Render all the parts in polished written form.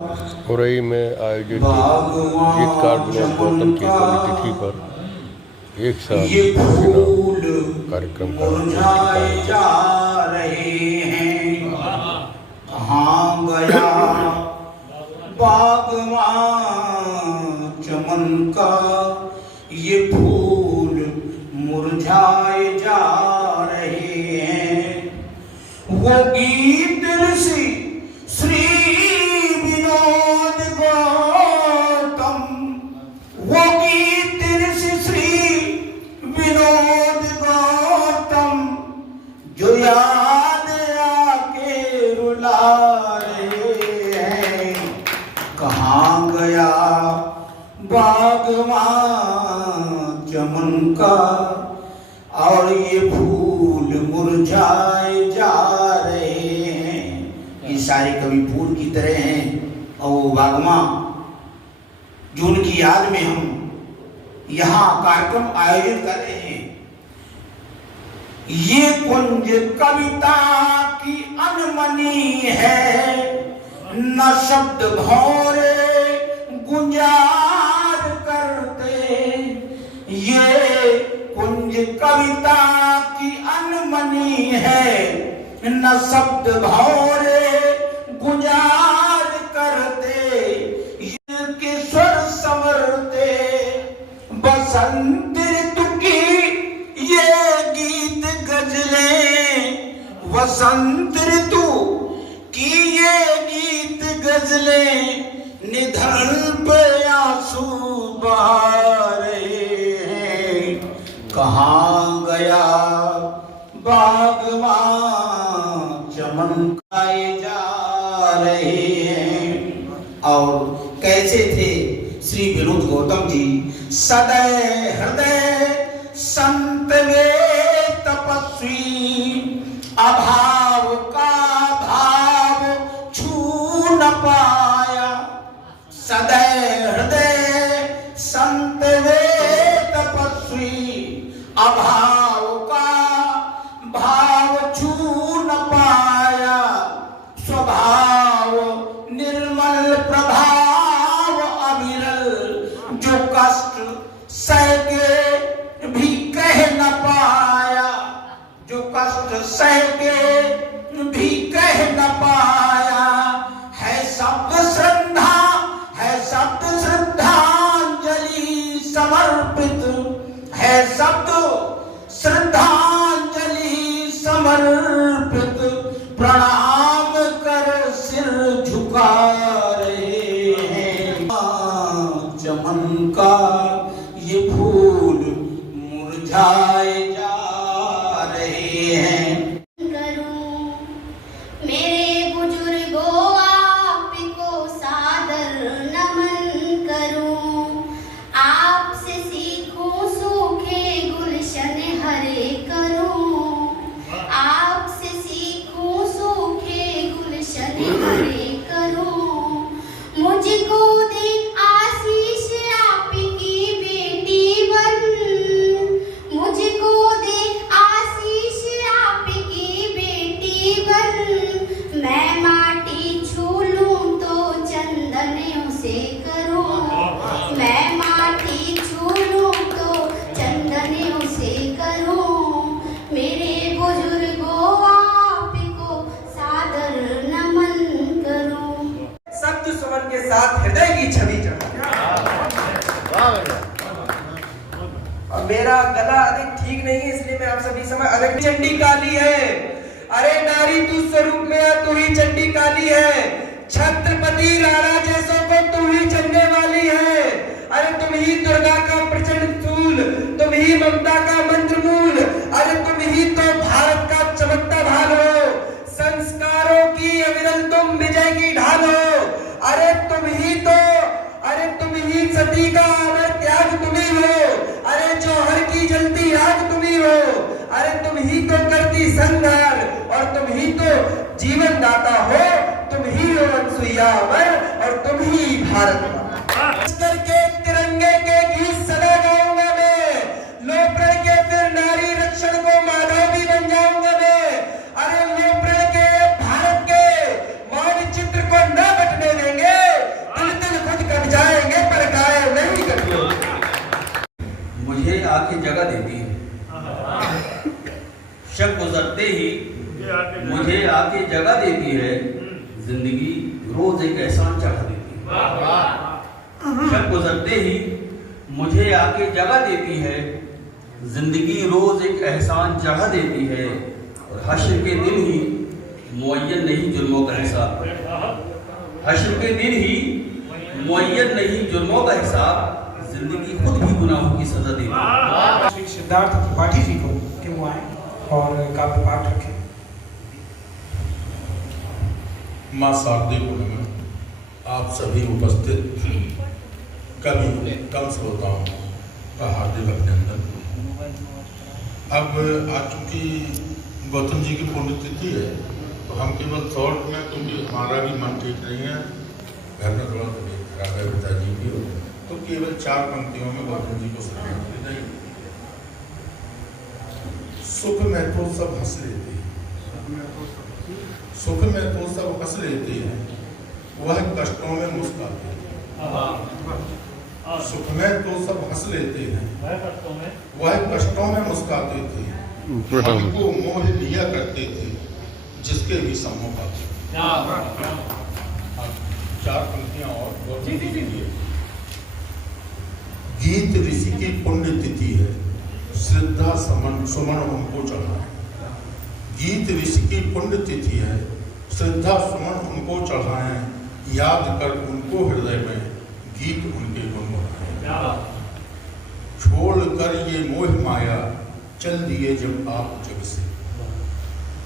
उरई में आयोजित गीतकार विनोद गौतम की पुण्यतिथि पर एक साल कार्यक्रम का जा रहे हैं। कहाँ गया बागवां चमन का ये फूल मुरझाए जा रहे हैं। वो गीत ऋषि श्री विनोद गौतम, वो गीत ऋषि श्री विनोद गौतम जो याद आके रुला रहे हैं। कहाँ गया बागवां चमन का और ये फूल मुरझाए जा रहे हैं। ये सारे कवि फूल की तरह हैं और वो बागवां जो उनकी याद में हम यहाँ कार्यक्रम आयोजित कर रहे हैं। ये कुंज कविता की अनमनी है, न शब्द भौरे गुंजार करते। ये कुंज कविता की अनमनी है, न शब्द भौरे गुंजार करते। ये स्वर संवरते बसंत ऋतु की ये गीत गजलें, वसंत ऋतु की ये गीत गजलें निधन पे आंसू बहा रहे हैं। कहाँ गया बागवां चमन खाए जा रहे हैं। और कैसे थे श्री विनोद गौतम जी? सदैव हृदय संत वे तपस्वी, अभाव का भाव छू न पाया। सदैव हृदय संत वे तपस्वी, अभाव का भाव छू न पाया। स्वभाव निर्मल प्रभाव अविरल, जो कष्ट सह के भी कह न पाया। जो कष्ट सह के भी कह न पाया। है शब्द श्रद्धा, है शब्द श्रद्धांजलि समर्पित, है शब्द श्रद्धांजलि समर्पित। प्रणाम कर सिर झुका रहे हैं। चमन का ये फूल मुरझाए जा रहे हैं। मेरे बुजुर्गों आपको सादर नमन करूं। आपसे सीखूं सूखे गुलशन हरे करूं। आपसे सीखूं सूखे गुलशन हरे करूं। मुझको दे आशीष आपकी बेटी बन। मुझको दे आशीष आपकी बेटी बन। मैं माटी छू लूं तो चंदन से करूं। मैं माटी छू लूं तो चंदन से करूं। मेरे बुजुर्गों आपको सादर नमन करूं। सत्य सुमन के साथ हृदय की छवि चढ़ा। और मेरा गला अधिक ठीक नहीं है, इसलिए मैं आप सभी समय अधिक चंडी काली है। अरे नारी तू स्वरूप में तू ही चंडी काली है। छत्रपति राणा जैसों को तू ही चलने वाली है। अरे तुम ही दुर्गा का प्रचंड फूल, तुम ही ममता का मंत्र मूल। अरे तुम ही तो भारत का चमकता ढाल हो। संस्कारों की अविरल तुम विजय की ढाल हो। अरे तुम ही तो, अरे तुम ही सती का अमर त्याग तुम ही हो। अरे जौहर की जलती आग तुम ही हो। अरे तुम ही तो करती संहार और तुम ही तो जीवन दाता हो। तुम ही हो अनसुईया अमर और तुम ही भारत माता। के तिरंगे के गीत सदा गाऊंगा मैं। लोप्रण के फिर नारी रक्षण को माधव भी बन जाऊंगा मैं। अरे लोप्रण के भारत के मानचित्र को न बटने देंगे। जगह देती है, जिंदगी रोज एक एहसान चढ़ा देती है। शब गुजरते ही मुझे आके जगह देती है, जिंदगी रोज एक एहसान चढ़ा देती है। और हश्र के दिन ही मुअय्यन नहीं जुर्मों का हिसाब, हश्र के दिन ही मुअय्यन नहीं जुर्मों का हिसाब, जिंदगी खुद भी गुनाहों की सजा देती है। श्री सिद्धार्थ त्रिपाठी जी को कि वो आए और काव्य पाठ रखें। माँ शारदे को नमन। आप सभी उपस्थित कवि कम श्रोताओं का हार्दिक अभिनंदन। अब आज चूंकि गौतम जी की पुण्यतिथि है तो हम केवल शॉर्ट में, क्योंकि हमारा भी मन ठीक नहीं है, घर में थोड़ा खराब है, पिताजी भी हो, तो केवल 4 पंक्तियों में गौतम जी को श्रद्धांजलि नहीं। सुख में तो सब हंस लेते हैं, सुख में तो सब हंस लेते हैं, वह कष्टों में मुस्कुराते हैं। सुख में तो सब हंस लेते हैं, वह कष्टों में मुस्कुराते थे। हमको मोह लिया करते थे, जिसके भी सम्मुख आते। 4 पंक्तियां और गौतम जी के लिए। गीत ऋषि की पुण्य तिथि है, श्रद्धा सुमन उनको चढ़ाएं। गीत ऋषि की पुण्य तिथि है, श्रद्धा सुमन उनको चढ़ाएं। याद कर उनको हृदय में गीत उनके गुनगुनाएं। छोड़ कर ये मोह माया चल दिए जब आप जग से,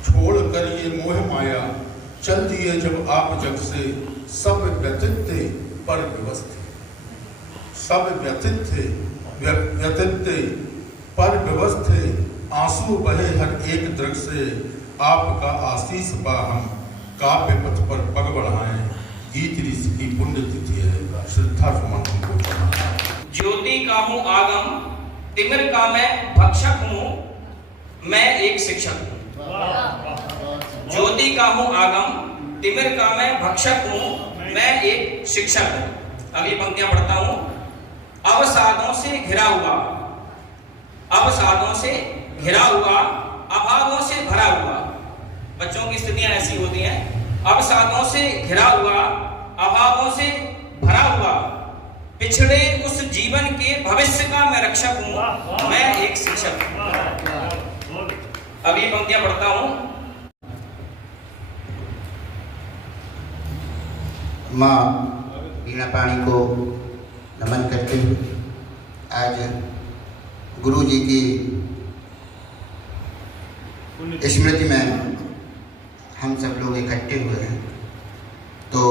छोड़ कर ये मोह माया चल दिए जब आप जग से। सब व्यतीत थे पर विवश थे, सब व्यतीत थे पर विवश थे। आंसू बहे हर एक दृग से, आपका आशीष पा हम काव्य पथ पर पग बढ़ाएं। गीत ऋषि की पुण्य तिथि है, श्रद्धा सुमन उनको चढ़ाएं। ज्योति का हूँ आगम, तिमिर का मैं भक्षक हूँ, मैं एक शिक्षक हूँ। ज्योति का हूँ आगम, तिमिर का मैं भक्षक हूँ, मैं एक शिक्षक हूँ। अगली पंक्तियां पढ़ता हूँ। अवसादों से घिरा हुआ, अवसादों से घिरा हुआ, अभावों से भरा हुआ। बच्चों की स्थितियां ऐसी होती हैं, अवसादों से घिरा हुआ, अभावों से भरा हुआ, पिछड़े उस जीवन के भविष्य का मैं रक्षक हूं, मैं एक शिक्षक हूं। अभी पंक्तियां पढ़ता हूं। माँ वीणा पाणी को नमन करते हुए आज गुरु जी की स्मृति में हम सब लोग इकट्ठे हुए हैं। तो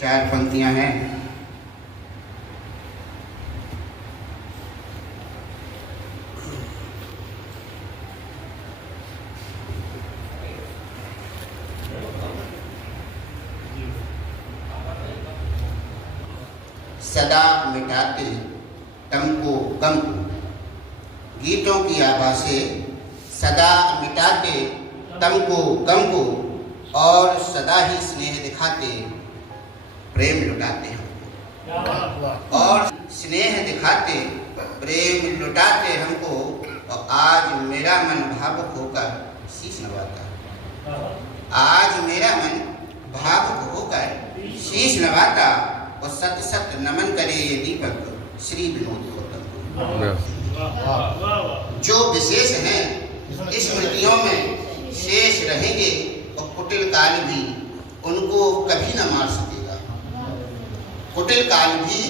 4 पंक्तियां हैं। सदा मिटाते तम को गम को, गीतों की आवाज़ें सदा मिटाते तम को गम को, और सदा ही स्नेह दिखाते प्रेम लुटाते हमको, और स्नेह दिखाते प्रेम लुटाते हमको। और आज मेरा मन भावुक होकर शीश नवाता, आज मेरा मन भावुक होकर शीश नवाता। और सत्य सत्य नमन करे ये दीपक श्री विनोद गौतम को। जो विशेष हैं स्मृतियों में शेष रहेंगे, और कुटिल काल भी उनको कभी न मार सकेगा, कुटिल काल भी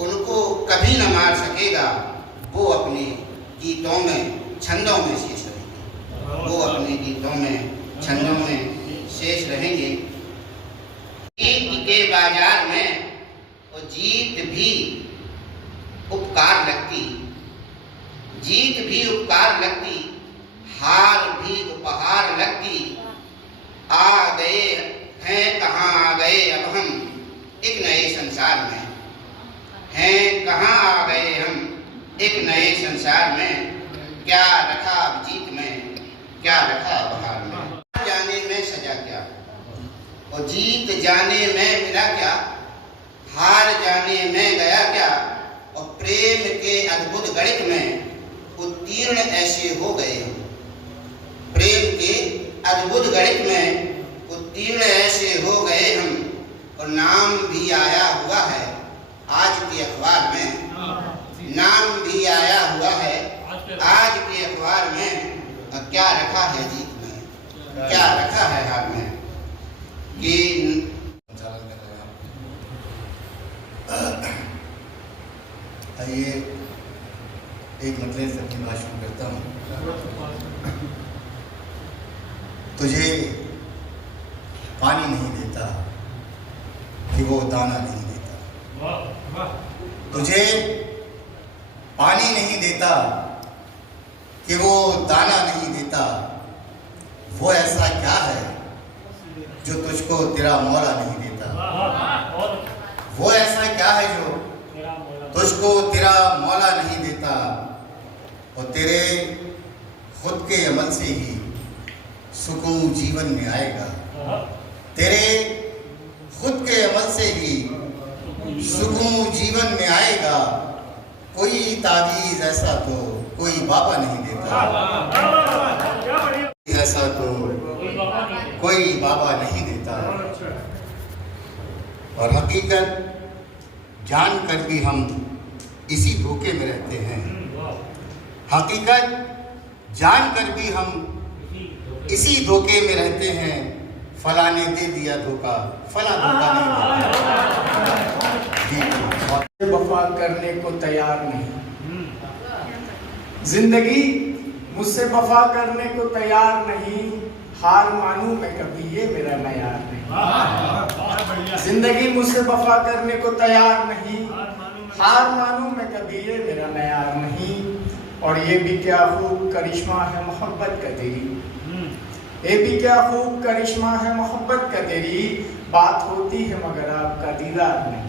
उनको कभी न मार सकेगा। वो अपने गीतों में छंदों में शेष रहेंगे, वो अपने गीतों में छंदों में शेष रहेंगे। गीत के बाजार में वो जीत भी उपकार लगती, जीत भी उपकार लगती, हार भी उपहार लगती। आ गए हैं कहाँ आ गए अब हम एक नए संसार में, हैं कहाँ आ गए हम एक नए संसार में। क्या रखा अब जीत में, क्या रखा अब हार में। जाने में सजा क्या, और जीत जाने में मिला क्या, हार जाने में गया क्या। और प्रेम के अद्भुत गणित में उत्तीर्ण ऐसे हो गए हम, प्रेम के अद्भुत गणित में उत्तीर्ण ऐसे हो गए हम, और नाम भी आया हुआ है आज के अखबार में, नाम भी आया हुआ है आज के अखबार में। और क्या रखा है जीत में, क्या रखा है हाथ में कि आइए एक मतले से अपनी बात शुरू करता हूँ। तुझे पानी नहीं देता कि वो दाना नहीं देता, तुझे पानी नहीं देता कि वो दाना नहीं देता, वो ऐसा क्या है जो तुझको तेरा मौला नहीं देता, वो ऐसा क्या है जो तुझको तेरा मौला नहीं देता। और तेरे खुद के अमल से ही सुकून जीवन में आएगा, तेरे खुद के अमल से ही सुकून जीवन में आएगा। कोई तावीज़ ऐसा तो कोई बाबा नहीं देता, ऐसा तो कोई बाबा नहीं देता। और हकीकत जानकर भी हम इसी धोखे में रहते हैं, हकीकत जानकर भी हम इसी धोखे में रहते हैं। फला ने दे दिया धोखा, फला धोखा नहीं देता। वफा करने को तैयार नहीं, जिंदगी मुझसे वफा करने को तैयार नहीं, हार मानूं मैं कभी ये मेरा मयार नहीं। जिंदगी मुझसे वफा करने को तैयार नहीं, हार मानूं मैं कभी ये मेरा मयार नहीं। और ये भी क्या खूब करिश्मा है मोहब्बत का तेरी, ये भी क्या खूब करिश्मा है मोहब्बत का तेरी, बात होती है मगर आपका दीदार नहीं।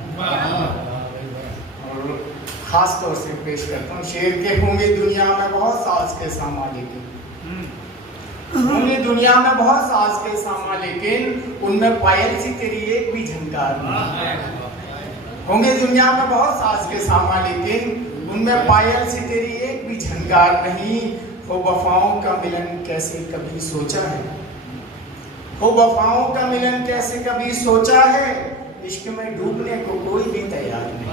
और खास तौर से पेश करता हूँ शेर के होंगे दुनिया में बहुत साज के सामा, लेकिन होंगे दुनिया में बहुत साज के सामा, लेकिन उनमें पायल सी तेरी एक भी झनकार नहीं। होंगे दुनिया में बहुत साज के सामा, लेकिन उनमें पायल सी तेरी एक भी झनकार नहीं। हो वफाओं का मिलन कैसे कभी सोचा है, हो वफाओं का मिलन कैसे कभी सोचा है, इश्क में डूबने को कोई भी तैयार नहीं।